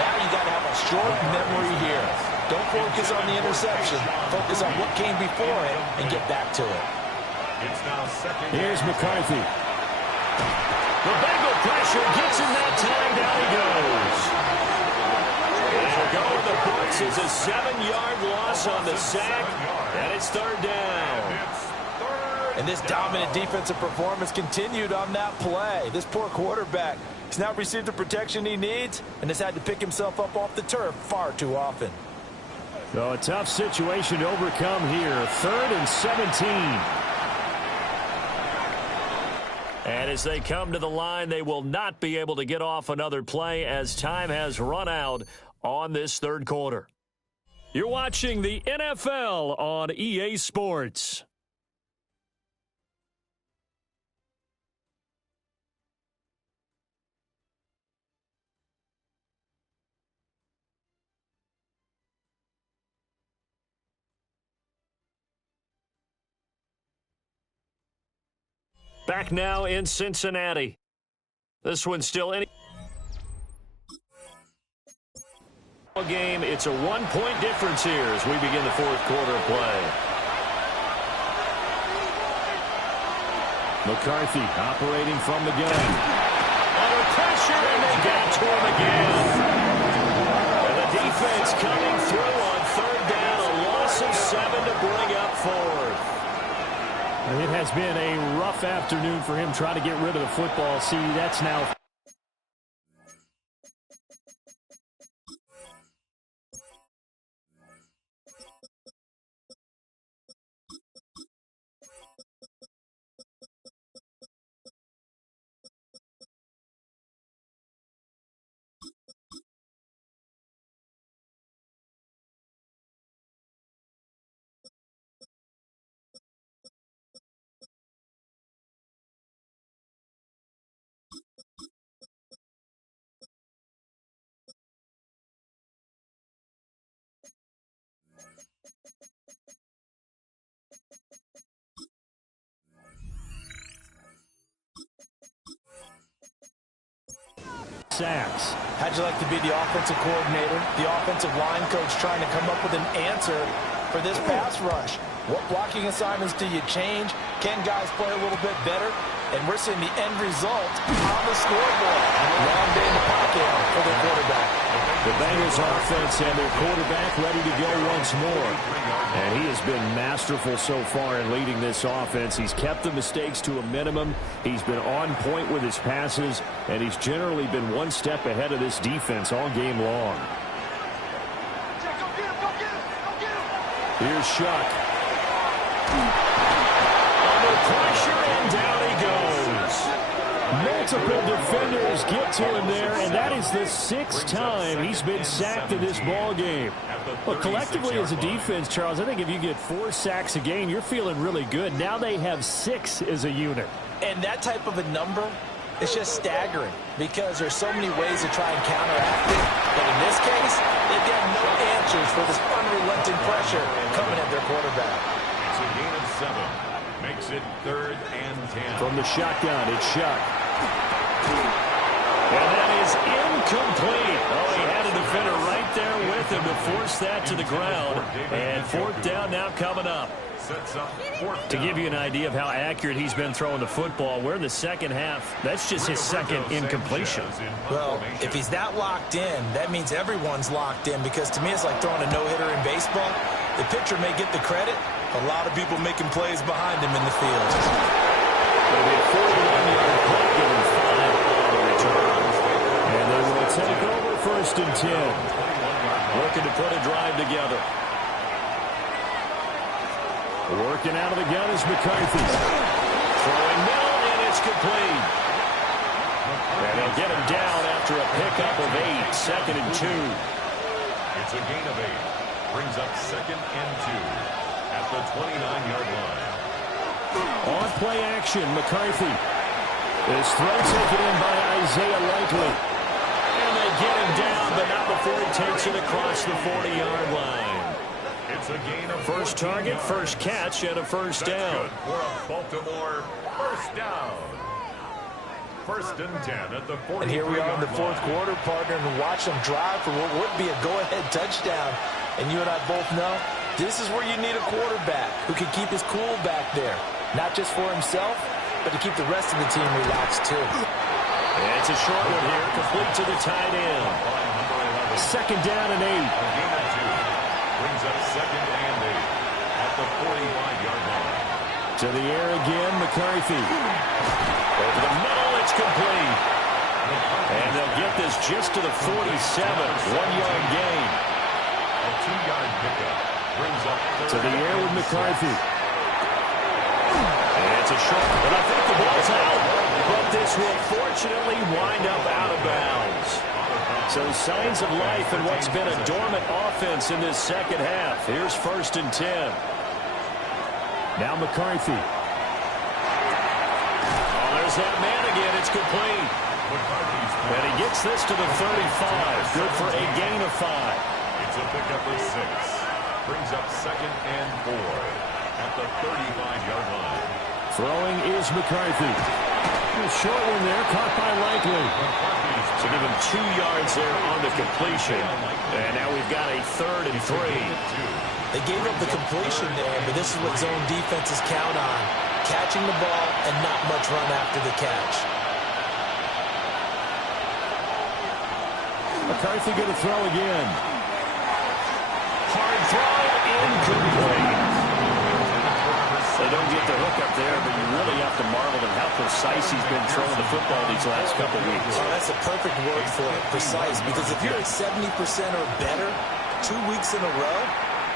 Now you got to have a short memory here. Don't focus on the interception. Focus on what came before it and get back to it. It's now second. Here's McCarthy. The Bengal pressure gets him that time. Down he goes. It'll go in the books as a 7-yard loss on the sack, and it's third down. And this dominant defensive performance continued on that play. This poor quarterback has now received the protection he needs and has had to pick himself up off the turf far too often. So a tough situation to overcome here. 3rd and 17. And as they come to the line, they will not be able to get off another play as time has run out on this third quarter. You're watching the NFL on EA Sports. Back now in Cincinnati. This one's still any game. It's a one-point difference here as we begin the fourth quarter of play. McCarthy operating from the gun. Under pressure, and they get to him again. And the defense coming through on third down. A loss of 7 to bring up fourth. It has been a rough afternoon for him trying to get rid of the football. See, that's now... Sacks. How'd you like to be the offensive coordinator, the offensive line coach trying to come up with an answer for this pass rush? What blocking assignments do you change? Can guys play a little bit better? And we're seeing the end result on the scoreboard. Long day in the pocket for the quarterback. The Bengals offense and their quarterback ready to go once more. And he has been masterful so far in leading this offense. He's kept the mistakes to a minimum. He's been on point with his passes, and he's generally been one step ahead of this defense all game long. Here's Shuck. Under pressure, and down he goes. Multiple defenders get to him there, and that is the 6th time he's been sacked in this ball game. Well, collectively as a defense, Charles, I think if you get 4 sacks a game, you're feeling really good. Now they have 6 as a unit. And that type of a number is just staggering because there's so many ways to try and counteract it. But in this case, they've got no answers for this unrelenting pressure coming at their quarterback. It's a gain of 7. Makes it 3rd and 10. From the shotgun, it's Shuck. And that is incomplete. Oh, he had a defender right there with him to force that to the ground. And 4th down now coming up. To give you an idea of how accurate he's been throwing the football, we're in the second half. That's just his second incompletion. Well, if he's that locked in, that means everyone's locked in because to me it's like throwing a no-hitter in baseball. The pitcher may get the credit. A lot of people making plays behind him in the field. It'll be a 41-yard punt, given 5 on the return. And they will take over 1st and 10. Looking to put a drive together. Working out of the gun is McCarthy. Throwing middle, and it's complete. And they'll get him down after a pickup of 8. 2nd and 2. It's a gain of 8. Brings up 2nd and 2 at the 29-yard line. On play action, McCarthy. His throw taken in by Isaiah Likely. And they get him down, but not before he takes it across the 40-yard line. It's a gain of First target, first catch, and a 1st down. For a Baltimore 1st down. 1st and 10 at the 40. And here we are in the 4th quarter, partner, and watch them drive for what would be a go-ahead touchdown. And you and I both know this is where you need a quarterback who can keep his cool back there. Not just for himself, but to keep the rest of the team relaxed, too. And it's a short one here, complete to the tight end. 2nd down and 8. A gain of 2. Brings up 2nd and 8 at the 45-yard line. To the air again, McCarthy. Over the middle, it's complete. And they'll get this just to the 47. 1-yard gain. A 2-yard pickup brings up To the air with McCarthy. And it's a short, but I think the ball's out. But this will fortunately wind up out of bounds. So signs of life in what's been a dormant offense in this second half. Here's 1st and 10. Now McCarthy. Oh, there's that man again. It's complete. And he gets this to the 35. Good for a gain of 5. It's a pickup of 6. Brings up 2nd and 4 at the 35-yard line. Throwing is McCarthy. A short one there, caught by Likely. So give him 2 yards there on the completion. And now we've got a 3rd and 3. They gave up the completion there, but this is what zone defenses count on. Catching the ball and not much run after the catch. McCarthy going to throw again. Hard throw, incomplete. They don't get the hook up there, but you really have to marvel at how precise he's been throwing the football these last couple weeks. Oh, that's a perfect word for it, precise, because if you're at 70% or better 2 weeks in a row,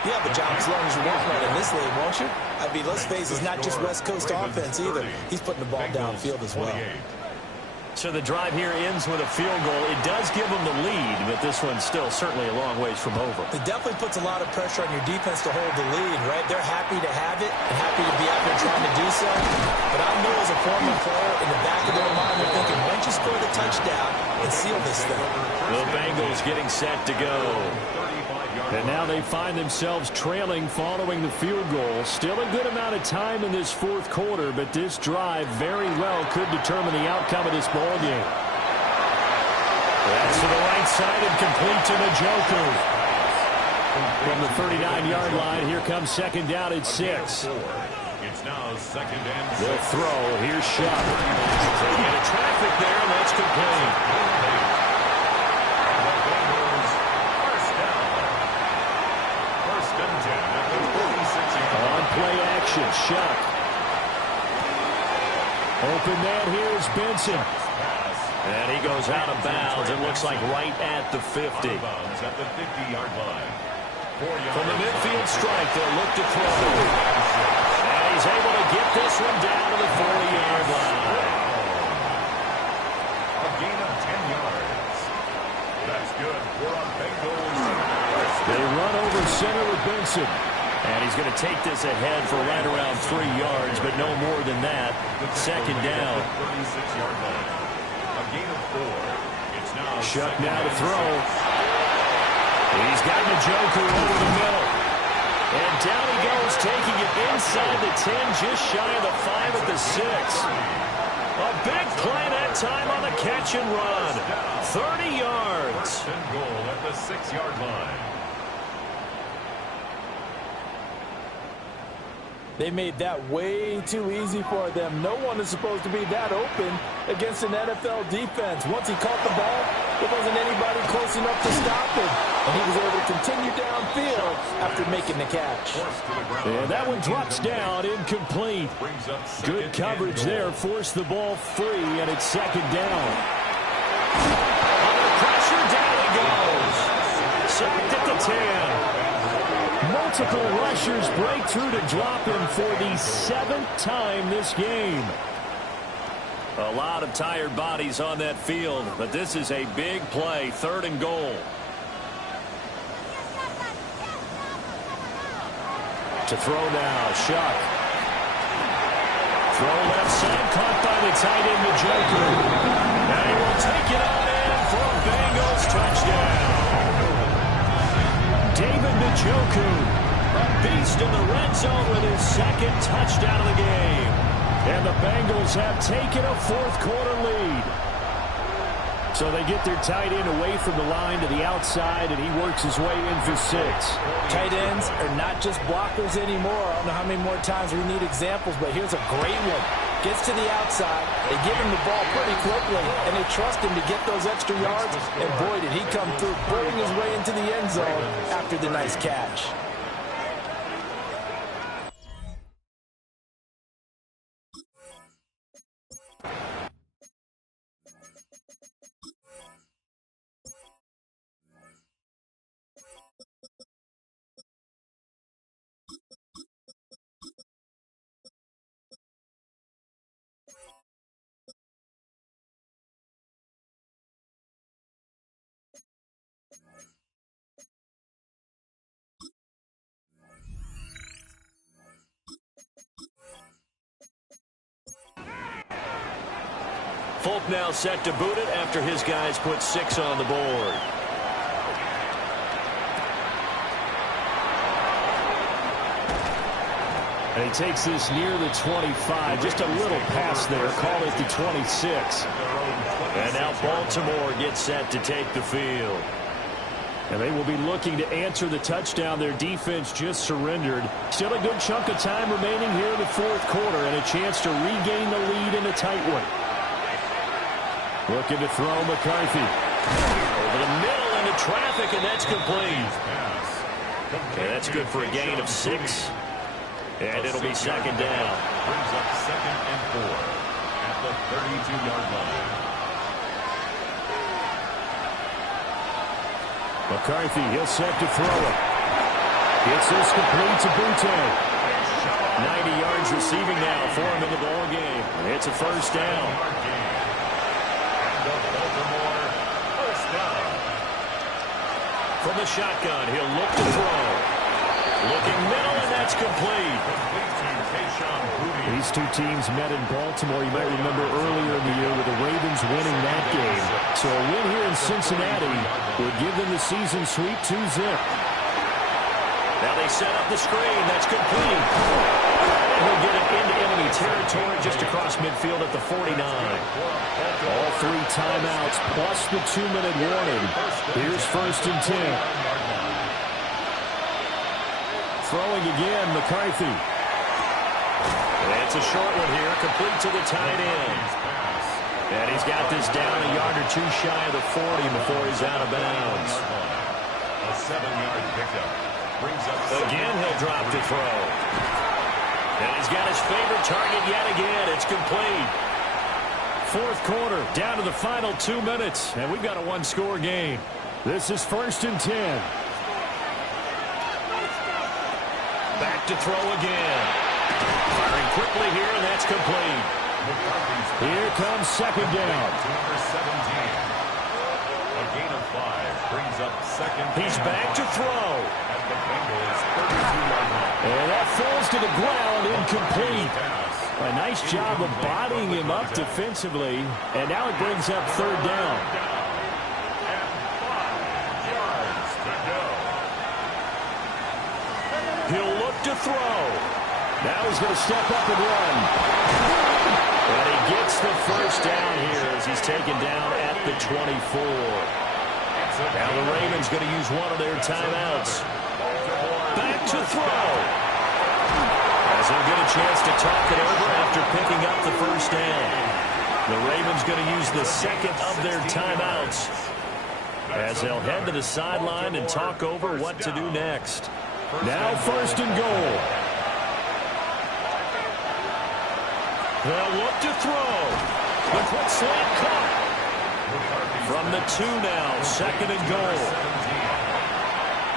you have a job as long as you want right in this league, won't you? I mean, let's face it, it's not just West Coast offense either. He's putting the ball downfield as well. So the drive here ends with a field goal. It does give them the lead, but this one's still certainly a long ways from over. It definitely puts a lot of pressure on your defense to hold the lead, right? They're happy to have it and happy to be out there trying to do so. But I know as a former player, in the back of their mind, they're thinking, why don't you score the touchdown and seal this thing? The Bengals getting set to go. And now they find themselves trailing following the field goal. Still a good amount of time in this 4th quarter, but this drive very well could determine the outcome of this ball game. That's to the right side and complete to Njoku. From the 39-yard line, here comes 2nd down at 6. It's now 2nd and 6. They'll throw. Here's Shuck. They get a traffic there, and that's complete. Play action, Shuck. Open man here is Benson. And he goes out of bounds. It looks like right at the 50. At the 50-yard line. From the midfield strike, they'll look to throw. And he's able to get this one down to the 40-yard line. A gain of 10 yards. That's good for a Bengals. They run over center with Benson. And he's going to take this ahead for right around 3 yards, but no more than that. 2nd down. 36-yard line. A gain of 4. It's now Shuck now to throw. He's got Njoku over the middle. And down he goes, taking it inside the 10, just shy of the 5 at the 6. A big play that time on the catch and run. 30 yards. 1st and goal at the 6-yard line. They made that way too easy for them. No one is supposed to be that open against an NFL defense. Once he caught the ball, there wasn't anybody close enough to stop him. And he was able to continue downfield after making the catch. And that one drops down, incomplete. Good coverage there, forced the ball free, and it's 2nd down. Under pressure, down he goes. Sacked at the 10. Multiple rushers break through to drop him for the 7th time this game. A lot of tired bodies on that field, but this is a big play, 3rd and goal. To throw now, Shuck. Throw left side, caught by the tight end, Njoku. And he will take it on in for a Bengals touchdown. David Njoku, a beast in the red zone with his 2nd touchdown of the game. And the Bengals have taken a 4th quarter lead. So they get their tight end away from the line to the outside, and he works his way in for 6. Tight ends are not just blockers anymore. I don't know how many more times we need examples, but here's a great one. Gets to the outside, they give him the ball pretty quickly, and they trust him to get those extra yards, and boy, did he come through, burning his way into the end zone after the nice catch. Folk now set to boot it after his guys put 6 on the board. And he takes this near the 25. Just a little pass there. Call it the 26. And now Baltimore gets set to take the field. And they will be looking to answer the touchdown. Their defense just surrendered. Still a good chunk of time remaining here in the fourth quarter and a chance to regain the lead in a tight one. Looking to throw McCarthy. Over the middle into traffic, and that's complete. And that's good for a gain of 6. And it'll be second down. Brings up 2nd and 4 at the 32-yard line. McCarthy, he'll set to throw it. Gets this complete to Butte. 90 yards receiving now for him in the ball game. It's a first down. And the Baltimore first down. From the shotgun, he'll look to throw. Looking middle, and that's complete. These two teams met in Baltimore. You might remember earlier in the year with the Ravens winning that game. So a win here in Cincinnati would give them the season sweep 2-zip. Now they set up the screen. That's complete. And he'll get it into enemy territory just across midfield at the 49. All 3 timeouts plus the 2-minute warning. Here's 1st and 10. Throwing again, McCarthy. And it's a short one here, complete to the tight end. And he's got this down a yard or 2 shy of the 40 before he's out of bounds. A 7-yard pickup. Brings up again, he'll drop to throw. And he's got his favorite target yet again. It's complete. Fourth quarter, down to the final 2 minutes, and we've got a 1-score game. This is 1st and 10. Back to throw again. Firing quickly here, and that's complete. Here comes second down. Number 17. A gain of 5 brings up second. He's back to throw. At the Bengals 32-yard line. And that falls to the ground, incomplete. A nice job of bodying him up defensively, and now it brings up third down. And 5 yards to go. He'll look to throw. Now he's going to step up and run. And he gets the first down here as he's taken down at the 24. Now the Ravens going to use one of their timeouts. Back to throw. As he'll get a chance to talk it over after picking up the first down. The Ravens going to use the second of their timeouts as they'll head to the sideline and talk over what to do next. Now 1st and goal. They'll look to throw. The quick slant caught. From the 2 now, 2nd and goal.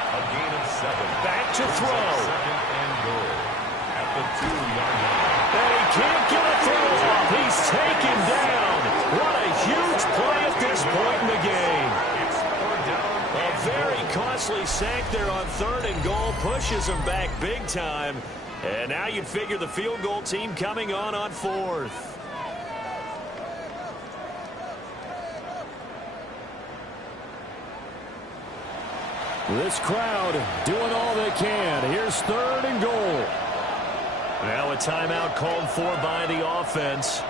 A gain of 7. Back to throw. 2nd and goal. At the 2-yard line. And he can't get a throw off. He's taken down. What a huge play at this point in the game. A very costly sack there on 3rd and goal. Pushes him back big time. And now you'd figure the field goal team coming on 4th. This crowd doing all they can. Here's 3rd and goal. Now a timeout called for by the offense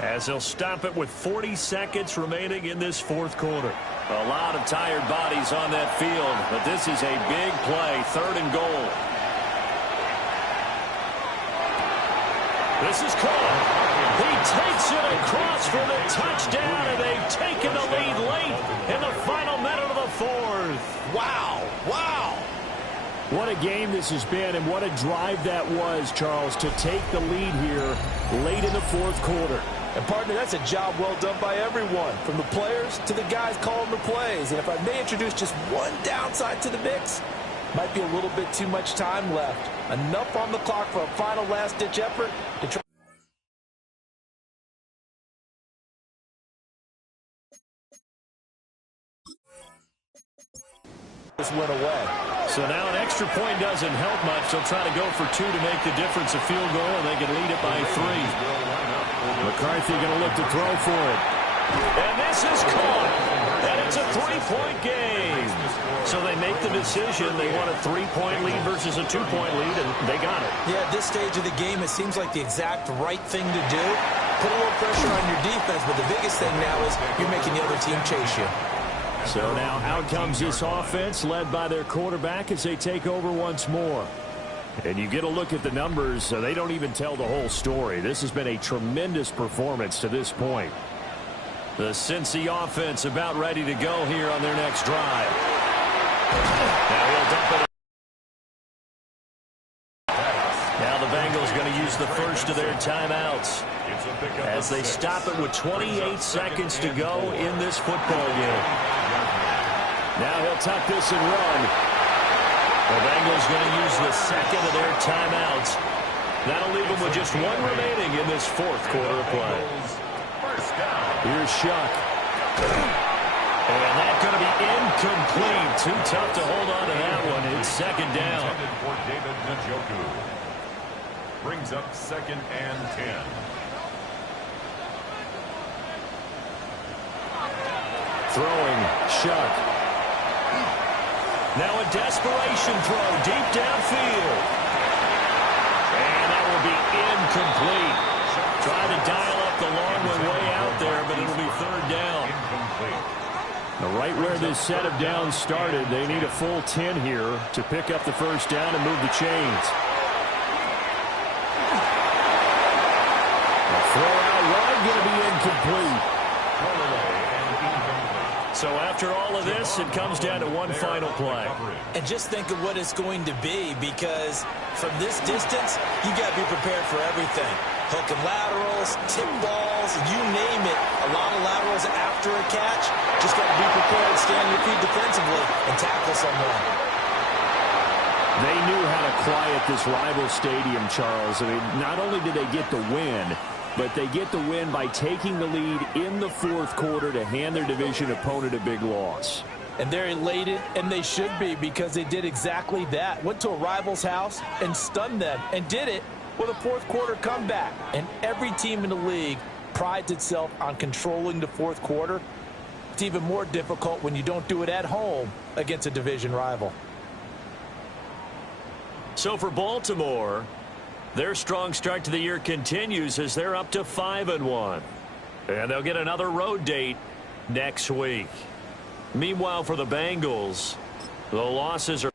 as they'll stop it with 40 seconds remaining in this fourth quarter. A lot of tired bodies on that field, but this is a big play, 3rd and goal. This is caught. He takes it across for the touchdown, and they've taken the lead late in the final minute of the 4th. Wow. Wow. What a game this has been, and what a drive that was, Charles, to take the lead here late in the fourth quarter. And, partner, that's a job well done by everyone, from the players to the guys calling the plays. And if I may introduce just one downside to the mix, might be a little bit too much time left. Enough on the clock for a final last-ditch effort to try. Went away. So now an extra point doesn't help much. They'll try to go for 2 to make the difference a field goal, and they can lead it by 3. McCarthy going to look to throw for it. And this is caught. And it's a 3-point game. So they make the decision. They want a 3-point lead versus a 2-point lead, and they got it. Yeah, at this stage of the game, it seems like the exact right thing to do. Put a little pressure on your defense, but the biggest thing now is you're making the other team chase you. So now out comes this offense led by their quarterback as they take over once more. And you get a look at the numbers, so they don't even tell the whole story. This has been a tremendous performance to this point. The Cincy offense about ready to go here on their next drive. Now he'll dump it. Now the Bengals going to use the first of their timeouts as they stop it with 28 seconds to go in this football game. Now he'll tuck this and run. The Bengals going to use the second of their timeouts. That'll leave them with just one remaining in this fourth quarter of play. Here's Shuck. And that's going to be incomplete. Too tough to hold on to that one. It's second down. For David Njoku. Brings up 2nd and 10. Throwing, Shuck. Now a desperation throw deep downfield. And that will be incomplete. Try to dial up the long one way out there, but it'll be third down. Right where this set of downs started, they need a full 10 here to pick up the first down and move the chains. The throw out wide going to be incomplete. So after all of this, it comes down to one final play. And just think of what it's going to be, because from this distance, you got to be prepared for everything. Hook and laterals, tip balls, you name it. A lot of laterals after a catch. Just got to be prepared, stand your feet defensively, and tackle someone. They knew how to quiet this rival stadium, Charles. I mean, not only did they get the win, but they get the win by taking the lead in the fourth quarter to hand their division opponent a big loss. And they're elated, and they should be, because they did exactly that. Went to a rival's house and stunned them, and did it with a fourth quarter comeback. And every team in the league prides itself on controlling the fourth quarter. It's even more difficult when you don't do it at home against a division rival. So for Baltimore, their strong start to the year continues as they're up to 5-1. And they'll get another road date next week. Meanwhile, for the Bengals, the losses are